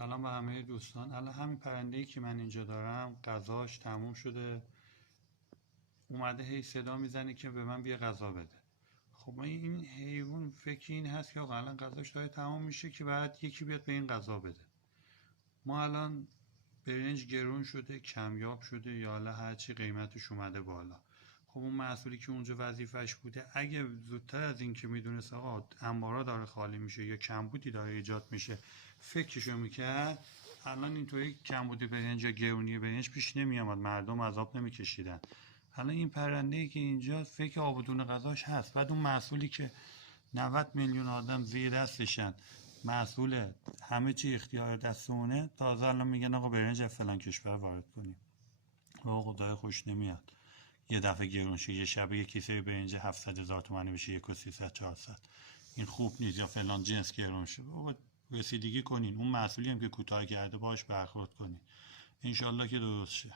سلام به همه دوستان. الان همین پرنده‌ای که من اینجا دارم غذاش تموم شده، اومده هی صدا میزنه که به من بیا غذا بده. خب من این حیوان فکر این هست که آقا الان غذاش داره تموم میشه که بعد یکی بیاد به این غذا بده. ما الان برنج گرون شده، کمیاب شده، یا حالا هرچی قیمتش اومده بالا. خب اون مسئولی که اونجا وظیفش بوده اگه زودتر از این که میدونست آقا انبارا داره خالی میشه یا کمبودی داره ایجاد میشه فکرشو میکرد، الان اینطوری کمبودی برنج یا گرونی برنج پیش نمیامد، مردم عذاب نمیکشیدن. الان این پرنده ای که اینجا فکر آبادون غذاش هست، بعد اون مسئولی که 90 میلیون آدم زیر دستشن، مسئول همه چی اختیار دست اونه، تازه الان میگن آقا برنج فلان کشور وارد کنیم. آقا خدای خوش نمیاد یه دفعه گرون شه، یه شبه یه کیسه برنج 700,000 تومانی بشه، 1,300 400. این خوب نیست. یا فلان جنس گرون شه، بابا رسیدگی کنین، اون مسئولی هم که کوتاه کرده باش برخورد کنین، انشالله که درست شه.